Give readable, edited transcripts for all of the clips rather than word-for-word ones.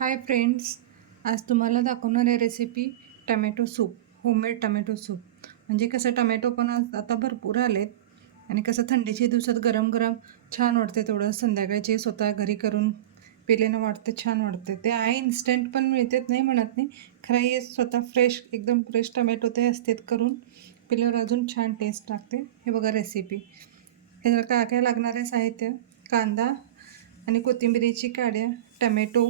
Hi friends, आज तुम्हाला दाखवणार आहे recipe tomato soup. Homemade tomato soup. म्हणजे कसं टमॅटो पण आज आता भरपूर आलेत आणि कसं थंडीच्या दिवसात गरम गरम छान वाटते. थोडं संध्याकाळचे स्वतः घरी करून पिलेनं वाटते, छान वाटते. ते आहे इन्स्टंट पण मिळतात, नाही म्हणत नाही, खरं हे स्वतः फ्रेश, एकदम फ्रेश टमॅटो ते असतात करून पिल्यावर अजून छान टेस्ट लागते. हे बघा रेसिपी. ह्याला काय काय लागणारे साहित्य: कांदा आणि कोथिंबिरीची काड्या, टमॅटो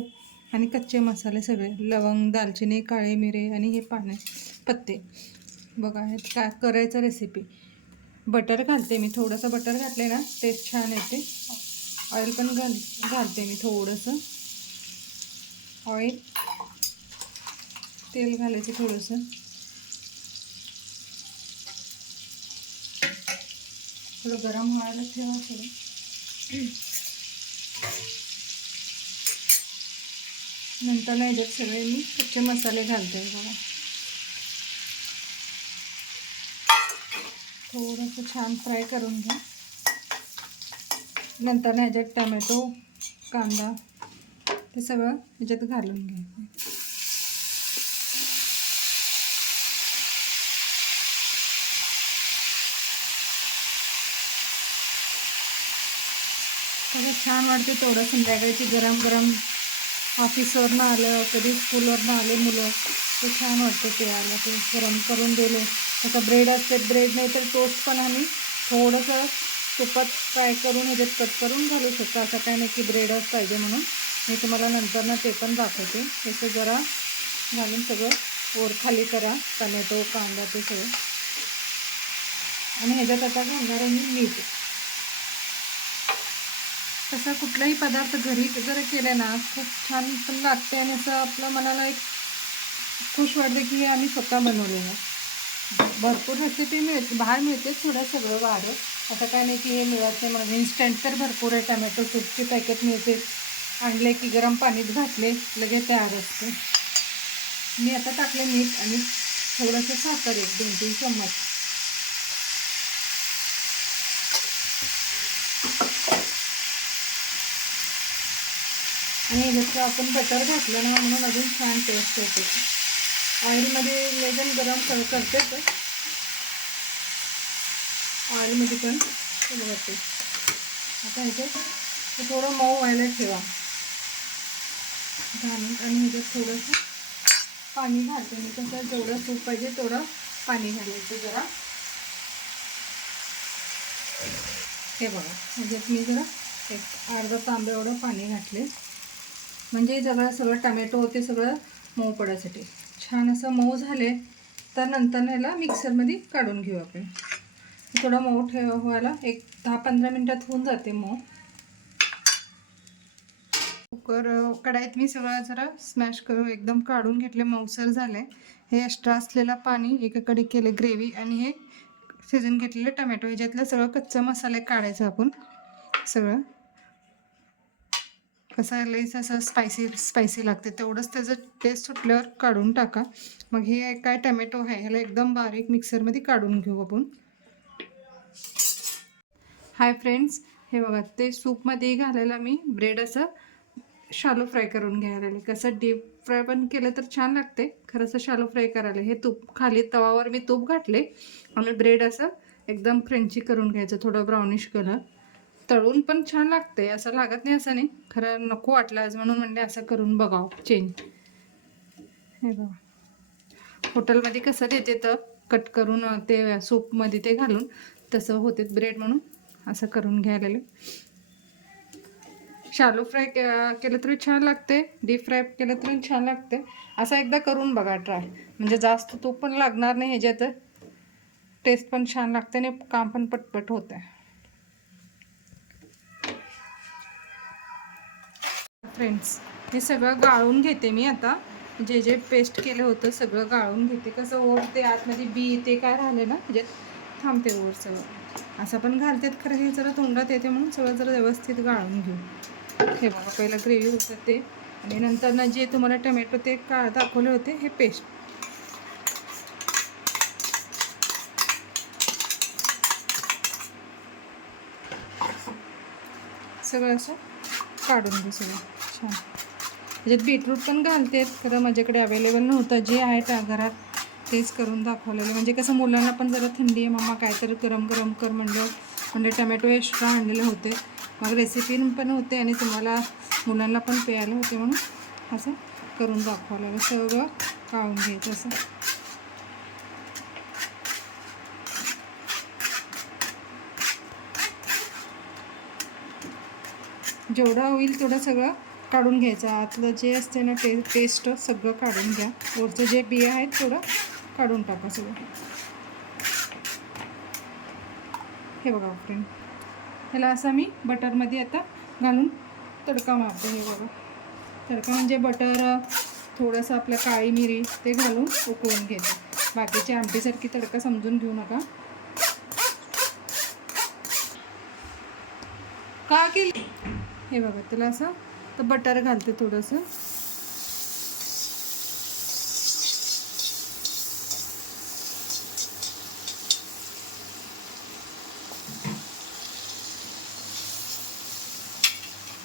आणि कच्चे मसाले सगळे, लवंग, दालचिनी, काळे मिरे आणि हे पत्ते. बघा हे काय करायचं रेसिपी. बटर घालते मी, थोडंसं बटर घातले ना टेस्ट छान येते. ऑइल पण घालते मी थोडंसं. ऑइल, तेल घालायचं थोडंसं. थोडं गरम व्हायला ठेवा थोडं. नंतर ह्याच्यात सगळे मी कच्चे मसाले घालते. बघा थोडंसं छान फ्राय करून घ्या. नंतर ह्याच्यात टमॅटो, कांदा ते सगळं ह्याच्यात घालून घ्या. सगळं छान वाटते. तेवढं संध्याकाळची गरम गरम ऑफिसवरनं आलं, कधी स्कूलवरनं आले मुलं, ते छान वाटतं ते आलं ते गरम करून दिले. आता ब्रेड असते, ब्रेड नाही तर टोस्ट पण आम्ही थोडंसं तुपात फ्राय करून ह्याच्यात कट करून घालू शकतो. असं काही नाही की ब्रेडच पाहिजे म्हणून. मी तुम्हाला नंतर ते पण दाखवते. असं जरा घालून सगळं वर खाली करा, टमॅटो, कांदा ते सगळं. आणि ह्याच्यात आता घालणार आहे मी मीठ. तसा कुठलाही पदार्थ घरी जर केले ना खूप छान पण लागते आणि असं आपल्या मनाला एक खुश वाटते की हे आम्ही स्वतः बनवलेलं. भरपूर रेसिपी बाहेर मिळते, थोडं सगळं बाहेर. असं काय नाही की हे मिळत नाही म्हणून. इन्स्टंट तर भरपूर आहे. टमॅटो सूपचे पॅकेट मिळते, आणले की गरम पाणीत घातले लगेच तयार असते. मी आता टाकले मीठ आणि थोडंसं साखर, 1-2-3 चम्मच. आणि ह्याच्यात आपण बटर घातलं ना म्हणून अजून छान टेस्ट होते. ऑइलमध्ये लेजन गरम करते तर ऑइलमध्ये पण बघते. आता ह्याच्यात ते थोडं मऊ व्हायला ठेवा घालून. आणि ह्याच्यात थोडंसं पाणी घालते मी. कसं जेवढं सूप पाहिजे तेवढं पाणी घालायचं जरा. हे बघा ह्याच्यात मी जरा एक अर्धा तांबे एवढं पाणी घातले, म्हणजे सगळं टमॅटो होते सगळं मऊ पडायसाठी. छान असं मऊ झाले तर नंतर ह्याला मिक्सरमध्ये काढून घेऊ आपण. थोडं मऊ व्हायला एक 10-15 मिनटात होऊन जाते मऊ. कढाईत मी सगळं जरा स्मॅश करून एकदम काढून घेतले, मऊसर झाले. हे एक्स्ट्रा असलेलं पाणी एकाकडे केले ग्रेव्ही, आणि हे शिजून घेतलेले टमॅटो. ह्याच्यातलं सगळं कच्चा मसाले काढायचं आपण सगळं. कसं लईच असं स्पायसी लागते, तेवढंच त्याचं टेस्ट सुटल्यावर काढून टाका. मग हे काय टमॅटो आहे ह्याला एकदम बारीक मिक्सरमध्ये काढून घेऊ आपण. हाय फ्रेंड्स, हे बघा ते सूपमध्ये घालायला मी ब्रेड असं शालो फ्राय करून घ्यायला. कसं डीप फ्राय पण केलं तर छान लागते, खरं असं शालो फ्राय करायला. हे तूप खाली तवावर मी तूप घातले आणि ब्रेड असं एकदम क्रंची करून घ्यायचं, थोडं ब्राउनिश कलर. तळून पण छान लागते, असं लागत नाही असं नाही. खरं नको वाटलं आज म्हणून म्हणले असं करून बघावं चेंज. हे बघा हॉटेलमध्ये कसं देते तर कट करून ते सूपमध्ये ते घालून तसं होते ब्रेड, म्हणून असं करून घ्यायला. शालो फ्राय केलं तरी छान लागते, डीप फ्राय केलं तरी छान लागते. असं एकदा करून बघा ट्राय, म्हणजे जास्त तूप पण लागणार नाही ह्याच्यात, टेस्ट पण छान लागते आणि काम पण पटपट होते. फ्रेंड्स हे सगळं गाळून घेते मी आता. जे जे पेस्ट केलं होतं सगळं गाळून घेते. कसं ओर ते आतमध्ये बी ते काय राहिले ना ह्याच्यात थांबते ओर सगळं. असं पण घालतात, खरं हे जरा तोंडात येते म्हणून सगळं जरा व्यवस्थित गाळून घेऊ. हे बघा पहिलं ग्रेव्ही होतं ते, आणि नंतर ना जे तुम्हाला टमॅटो ते दाखवले होते हे पेस्ट सगळं असं काढून घेऊ सगळं छान. त्याच्यात बीटरूट पण घालते, खरं माझ्याकडे अवेलेबल नव्हतं. जे आहे त्या घरात तेच करून दाखवलेलं. म्हणजे कसं मुलांना पण जरा थंडी आहे, मम्मा काहीतरी गरम गरम कर म्हणलं. म्हणजे टमॅटो एक्स्ट्रा आणलेले होते, मग रेसिपी पण होते आणि तुम्हाला मुलांना पण प्यायला होते, म्हणून असं करून दाखवलेलं. सगळं काढून घ्यायचं असं. जेवढं होईल तेवढं सगळं काढून घ्यायचं. आतलं जे असते ना पेस्ट सगळं काढून घ्या. वरचं जे बिया आहेत तेवढं काढून टाका सगळं. हे बघा फ्रेंड, ह्याला असं मी बटरमध्ये आता घालून तडका मारते. हे बघा, तडका म्हणजे बटर, थोडंसं आपलं काळी मिरी ते घालून उकळून घेते. बाकीची आमटीसारखी तडका समजून घेऊ नका. का केली हे बघा, त्याला असं तर बटर घालते थोडंसं.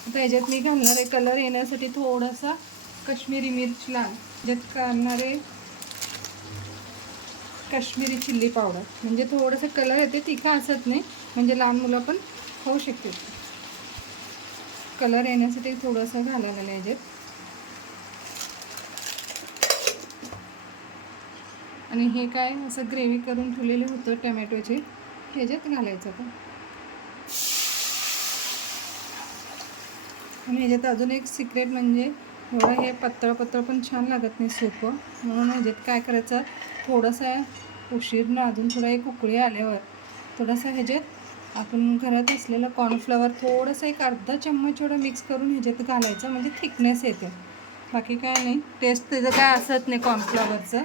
आता ह्याच्यात मी घालणार आहे कलर येण्यासाठी थोडासा काश्मीरी मिर्च लाल, ज्यात घालणारे काश्मीरी चिल्ली पावडर, म्हणजे थोडंसं कलर येते. तिखट असत नाही, म्हणजे लहान मुलं पण खाऊ शकते. कलर येण्यासाठी थोडंसं घालायला ह्याच्यात. आणि हे काय असं ग्रेव्ही करून ठेवलेले होतं टमॅटोचे, ह्याच्यात घालायचं पण. आणि ह्याच्यात अजून एक सिक्रेट म्हणजे थोडं हे पातळ पातळ पण छान लागत नाही सूप, म्हणून ह्याच्यात काय करायचं, थोडंसं उशीरनं अजून थोडा एक उकळी आल्यावर थोडंसं ह्याच्यात आपण घरात असलेलं कॉर्नफ्लॉवर थोडंसं एक अर्धा चम्मच एवढं मिक्स करून ह्याच्यात घालायचं, म्हणजे थिकनेस येते. बाकी काय नाही, टेस्ट त्याचं काय असत नाही कॉर्नफ्लॉवरचं.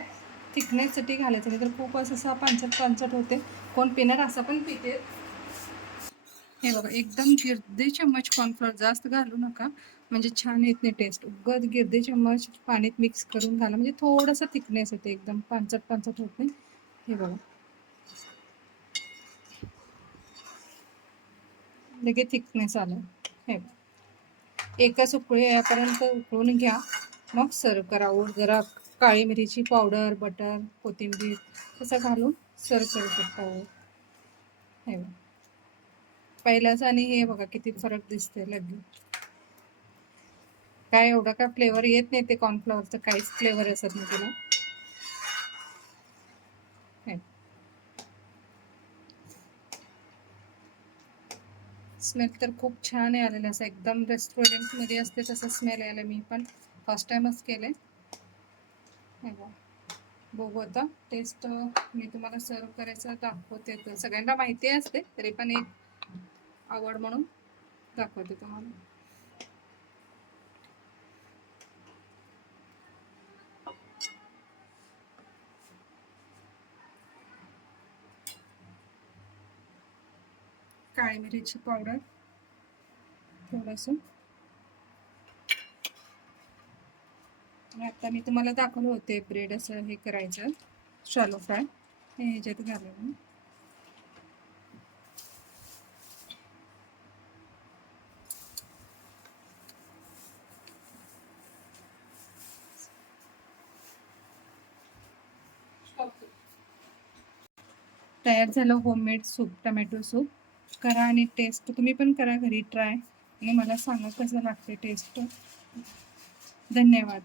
थिकनेससाठी घालायचं, नाही तर खूप असं पांचट पांचट होते. कोण पिणार असं पण पिते. हे बघा, एकदम गिरदे चम्मच कॉर्नफ्लोअर, जास्त घालू नका म्हणजे छान येत नाही टेस्ट. उगाच गिरदे चम्मच पाण्यात मिक्स करून घाला, म्हणजे थोडंसं थिकनेस येते, एकदम पांचट पांचट होत नाही. हे बघा, लगेच थिकनेस आलं. हे एकच उकळी यापर्यंत उकळून घ्या, मग सर्व करा. जरा काळी मिरीची पावडर, बटर, कोथिंबीर असं घालून सर्व करू शकता. हे बघा, पहिल्याच आणि हे बघा किती फरक दिसते लगेच. काय एवढं काय फ्लेवर येत नाही, ते कॉर्नफ्लॉवरचं काहीच फ्लेवर असत नाही त्याला. स्मेल तर खूप छान आहे आलेलं, असं एकदम रेस्टॉरंटमध्ये असते तसं स्मेल यायला. मी पण फर्स्ट टाइमच केलं. बघू आता टेस्ट मी तुम्हाला सर्व करायचं दाखवते. तर सगळ्यांना माहिती असते, तरी पण एक आवड म्हणून दाखवते तुम्हाला. काळी मिरीची पावडर थोडंसं, आता मी तुम्हाला दाखवलं होते ब्रेड असं हे करायचं, शॅलो फ्राय, हे ह्याच्यात घालून. तयार झालं होममेड सूप, टमॅटो सूप. करा आणि टेस्ट तुम्ही पण करा घरी ट्राय, आणि मला सांगा कसं लागते टेस्ट. धन्यवाद.